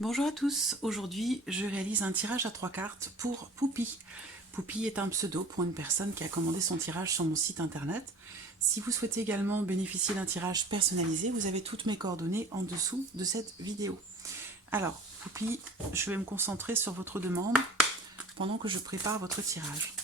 Bonjour à tous, aujourd'hui je réalise un tirage à 3 cartes pour Poupie. Poupie est un pseudo pour une personne qui a commandé son tirage sur mon site internet. Si vous souhaitez également bénéficier d'un tirage personnalisé, vous avez toutes mes coordonnées en dessous de cette vidéo. Alors, Poupie, je vais me concentrer sur votre demande pendant que je prépare votre tirage.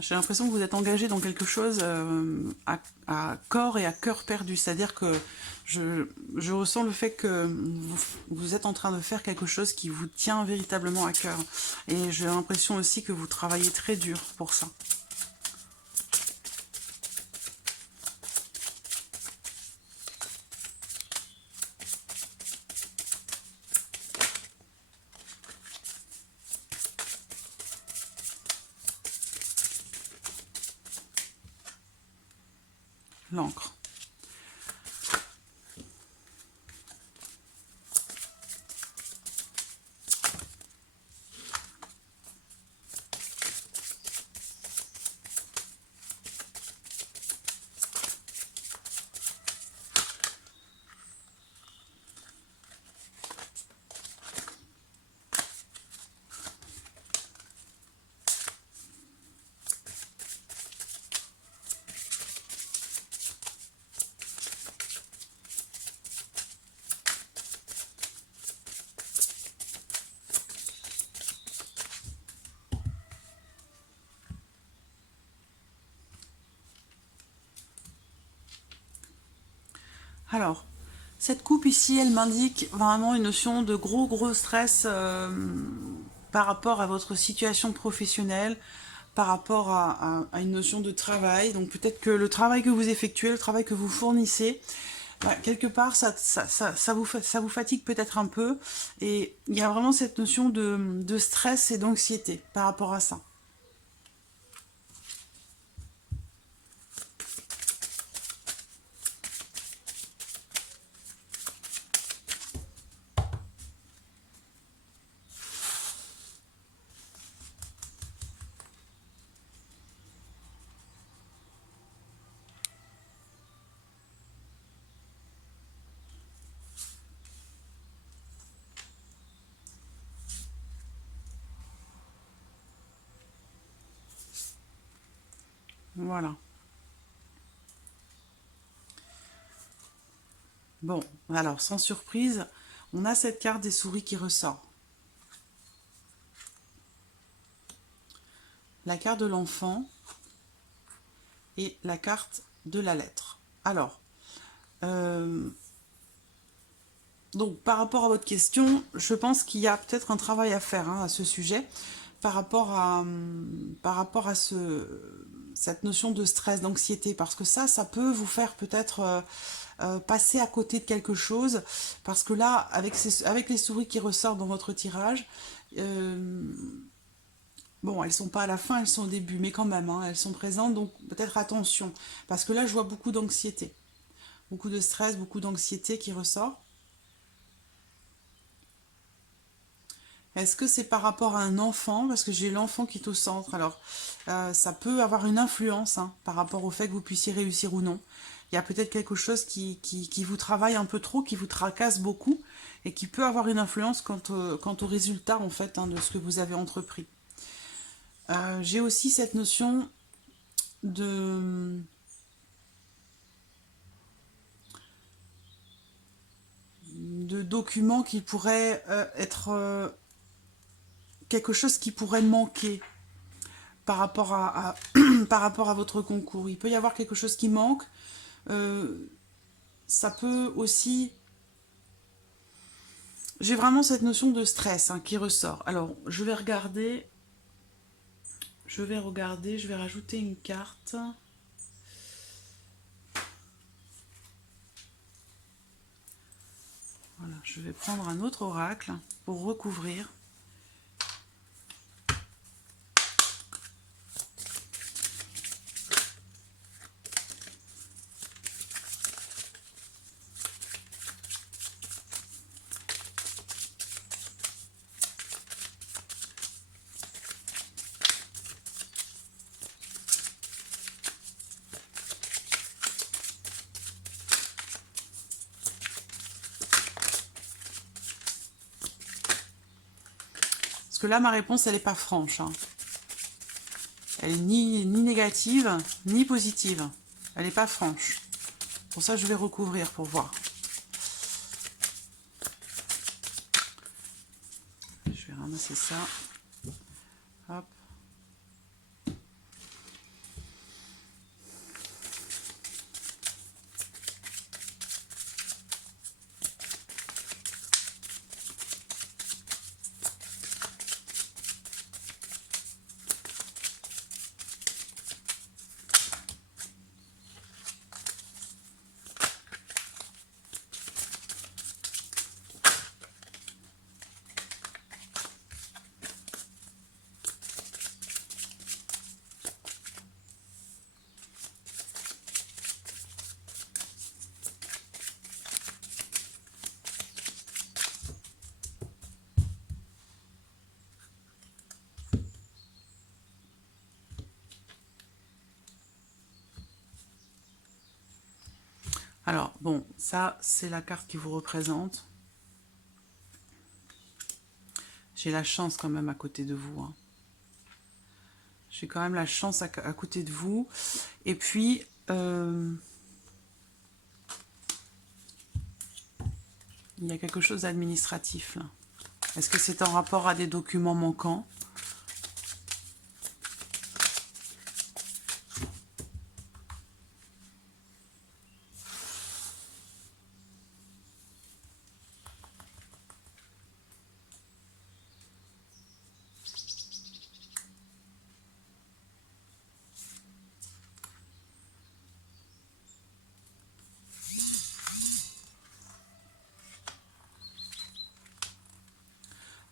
J'ai l'impression que vous êtes engagé dans quelque chose à corps et à cœur perdu. C'est-à-dire que je ressens le fait que vous êtes en train de faire quelque chose qui vous tient véritablement à cœur. Et j'ai l'impression aussi que vous travaillez très dur pour ça. L'encre. Alors, cette coupe ici, elle m'indique vraiment une notion de gros stress par rapport à votre situation professionnelle, par rapport à une notion de travail. Donc peut-être que le travail que vous effectuez, le travail que vous fournissez, quelque part, ça vous fatigue peut-être un peu. Et il y a vraiment cette notion de stress et d'anxiété par rapport à ça. Voilà. Bon, alors, sans surprise, on a cette carte des souris qui ressort. La carte de l'enfant et la carte de la lettre. Alors, donc par rapport à votre question, je pense qu'il y a peut-être un travail à faire à ce sujet par rapport à cette notion de stress, d'anxiété, parce que ça peut vous faire peut-être passer à côté de quelque chose, parce que là, avec les souris qui ressortent dans votre tirage, bon, elles sont pas à la fin, elles sont au début, mais quand même, elles sont présentes, donc peut-être attention, parce que là, je vois beaucoup d'anxiété, beaucoup de stress, beaucoup d'anxiété qui ressort. Est-ce que c'est par rapport à un enfant? Parce que j'ai l'enfant qui est au centre. Alors, ça peut avoir une influence par rapport au fait que vous puissiez réussir ou non. Il y a peut-être quelque chose qui vous travaille un peu trop, qui vous tracasse beaucoup, et qui peut avoir une influence quant au résultat, en fait, de ce que vous avez entrepris. J'ai aussi cette notion de, de documents qui pourraient être quelque chose qui pourrait manquer par rapport par rapport à votre concours. Il peut y avoir quelque chose qui manque. Euh, Ça peut aussi... J'ai vraiment cette notion de stress qui ressort. Alors, je vais rajouter une carte. Voilà, je vais prendre un autre oracle pour recouvrir. Parce que là, ma réponse, elle n'est pas franche. Hein. Elle est ni négative, ni positive. Elle n'est pas franche. Pour ça, je vais recouvrir pour voir. Je vais ramasser ça. Hop. Alors, bon, ça, c'est la carte qui vous représente. J'ai la chance quand même à côté de vous. Hein. J'ai quand même la chance à côté de vous. Et puis, il y a quelque chose d'administratif, là. Est-ce que c'est en rapport à des documents manquants ?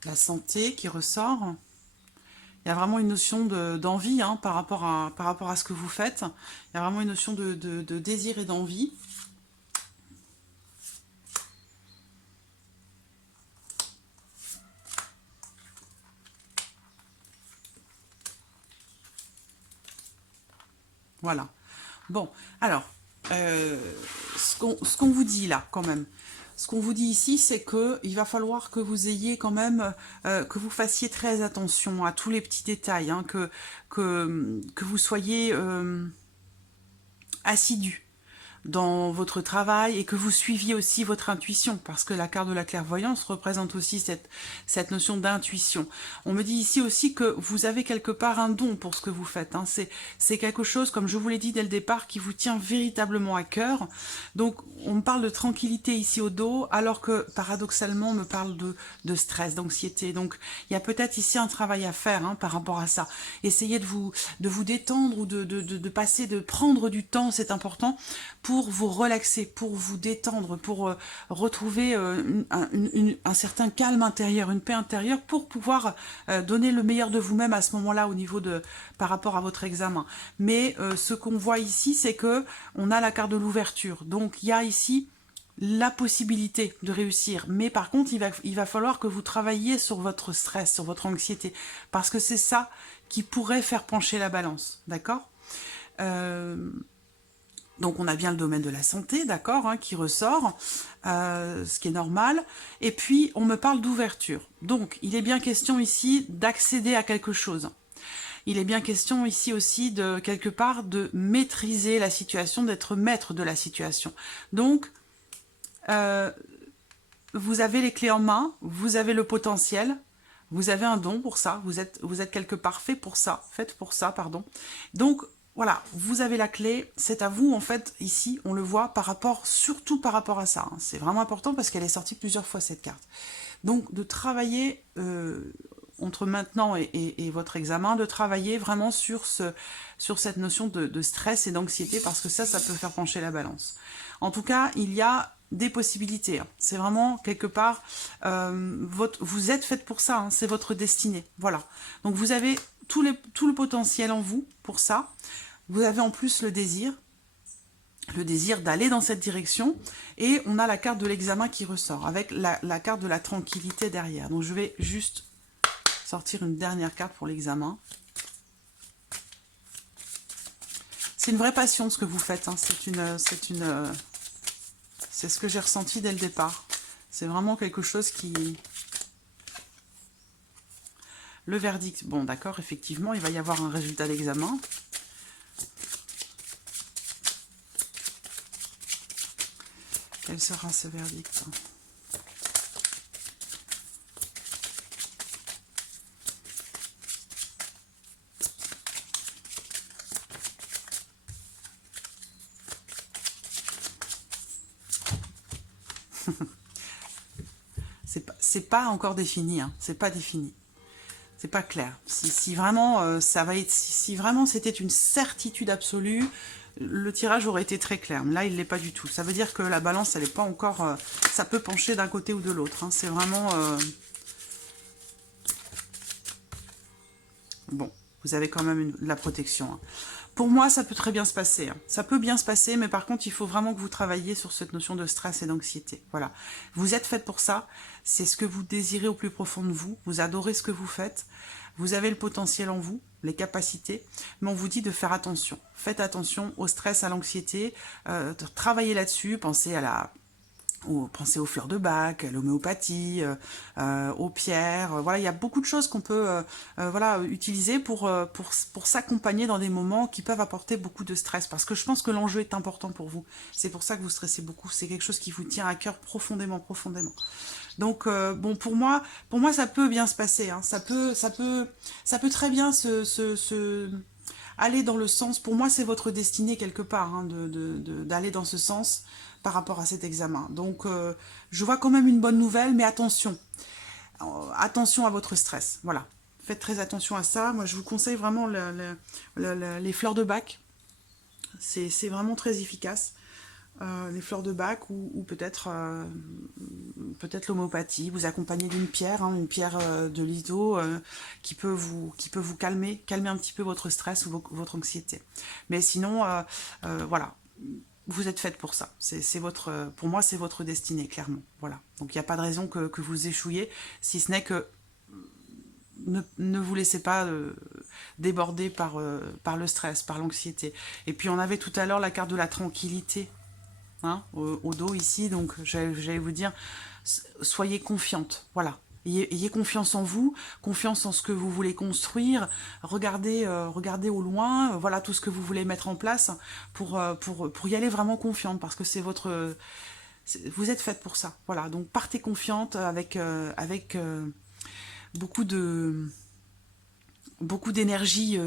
La santé qui ressort. Il y a vraiment une notion d'envie hein, par rapport à ce que vous faites. Il y a vraiment une notion de désir et d'envie. Voilà. Bon, alors, ce qu'on vous dit là, quand même, ce qu'on vous dit ici, c'est qu'il va falloir que vous ayez quand même, que vous fassiez très attention à tous les petits détails, hein, que vous soyez assidu dans votre travail et que vous suiviez aussi votre intuition, parce que la carte de la clairvoyance représente aussi cette notion d'intuition. On me dit ici aussi que vous avez quelque part un don pour ce que vous faites. Hein. C'est quelque chose, comme je vous l'ai dit dès le départ, qui vous tient véritablement à cœur. Donc, on me parle de tranquillité ici au dos, alors que, paradoxalement, on me parle de stress, d'anxiété. Donc, il y a peut-être ici un travail à faire hein, par rapport à ça. Essayez de vous détendre ou de passer, de prendre du temps, c'est important, pour vous relaxer, pour vous détendre, pour retrouver un certain calme intérieur, une paix intérieure, pour pouvoir donner le meilleur de vous-même à ce moment-là au niveau par rapport à votre examen. Mais ce qu'on voit ici, c'est que on a la carte de l'ouverture. Donc il y a ici la possibilité de réussir. Mais par contre, il va falloir que vous travailliez sur votre stress, sur votre anxiété, parce que c'est ça qui pourrait faire pencher la balance. D'accord ? Donc on a bien le domaine de la santé, d'accord, hein, qui ressort, ce qui est normal. Et puis on me parle d'ouverture. Donc il est bien question ici d'accéder à quelque chose. Il est bien question ici aussi de quelque part de maîtriser la situation, d'être maître de la situation. Donc vous avez les clés en main, vous avez le potentiel, vous avez un don pour ça, vous êtes quelque part faites pour ça, pardon. Donc voilà, vous avez la clé, c'est à vous en fait, ici, on le voit surtout par rapport à ça. Hein. C'est vraiment important parce qu'elle est sortie plusieurs fois cette carte. Donc de travailler, entre maintenant et votre examen, de travailler vraiment sur cette notion de stress et d'anxiété parce que ça peut faire pencher la balance. En tout cas, il y a des possibilités. Hein. C'est vraiment quelque part, vous êtes faite pour ça, hein. C'est votre destinée. Voilà. Donc vous avez tout le potentiel en vous pour ça. Vous avez en plus le désir d'aller dans cette direction, et on a la carte de l'examen qui ressort, avec la carte de la tranquillité derrière. Donc je vais juste sortir une dernière carte pour l'examen. C'est une vraie passion ce que vous faites, hein. C'est ce que j'ai ressenti dès le départ. C'est vraiment quelque chose qui... Le verdict, bon d'accord, effectivement, il va y avoir un résultat d'examen. Quel sera ce verdict? C'est pas encore défini, hein. C'est pas défini. C'est pas clair. Si vraiment ça va être, si vraiment c'était une certitude absolue, le tirage aurait été très clair. Mais là, il l'est pas du tout. Ça veut dire que la balance, elle n'est pas encore. Ça peut pencher d'un côté ou de l'autre, hein. C'est vraiment. Bon, vous avez quand même de la protection, hein. Pour moi, ça peut très bien se passer, hein. Ça peut bien se passer, mais par contre, il faut vraiment que vous travailliez sur cette notion de stress et d'anxiété. Voilà. Vous êtes faite pour ça. C'est ce que vous désirez au plus profond de vous. Vous adorez ce que vous faites. Vous avez le potentiel en vous, les capacités, mais on vous dit de faire attention. Faites attention au stress, à l'anxiété. Travaillez là-dessus. Pensez aux fleurs de Bach, à l'homéopathie, aux pierres. Voilà, il y a beaucoup de choses qu'on peut voilà, utiliser pour s'accompagner dans des moments qui peuvent apporter beaucoup de stress. Parce que je pense que l'enjeu est important pour vous. C'est pour ça que vous stressez beaucoup. C'est quelque chose qui vous tient à cœur profondément, profondément. Donc, bon, pour moi, ça peut bien se passer, hein. Ça peut très bien aller dans le sens. Pour moi, c'est votre destinée quelque part, hein, d'aller dans ce sens par rapport à cet examen. Donc, je vois quand même une bonne nouvelle, mais attention. Attention à votre stress. Voilà. Faites très attention à ça. Moi, je vous conseille vraiment les fleurs de Bach. C'est vraiment très efficace. Les fleurs de Bach ou peut-être l'homéopathie, vous accompagnez d'une pierre, hein, une pierre de litho qui peut vous calmer un petit peu votre stress ou votre anxiété. Mais sinon, voilà, vous êtes faite pour ça. Pour moi, c'est votre destinée, clairement. Voilà. Donc il n'y a pas de raison que vous échouiez, si ce n'est que ne vous laissez pas déborder par le stress, par l'anxiété. Et puis on avait tout à l'heure la carte de la tranquillité. Hein, au dos ici, donc j'allais vous dire, soyez confiante, voilà, ayez confiance en vous, confiance en ce que vous voulez construire, regardez au loin, voilà tout ce que vous voulez mettre en place pour y aller vraiment confiante, parce que vous êtes faite pour ça, voilà, donc partez confiante avec beaucoup d'énergie,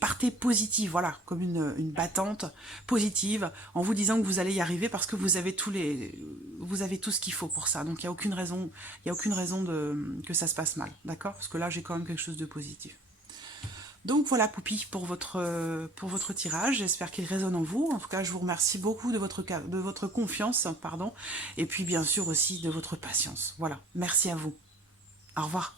partez positive, voilà, comme une battante positive, en vous disant que vous allez y arriver parce que vous avez tout ce qu'il faut pour ça. Donc il n'y a aucune raison, que ça se passe mal, d'accord? Parce que là, j'ai quand même quelque chose de positif. Donc voilà, Poupie, pour votre tirage. J'espère qu'il résonne en vous. En tout cas, je vous remercie beaucoup de votre confiance, pardon, et puis bien sûr aussi de votre patience. Voilà, merci à vous. Au revoir.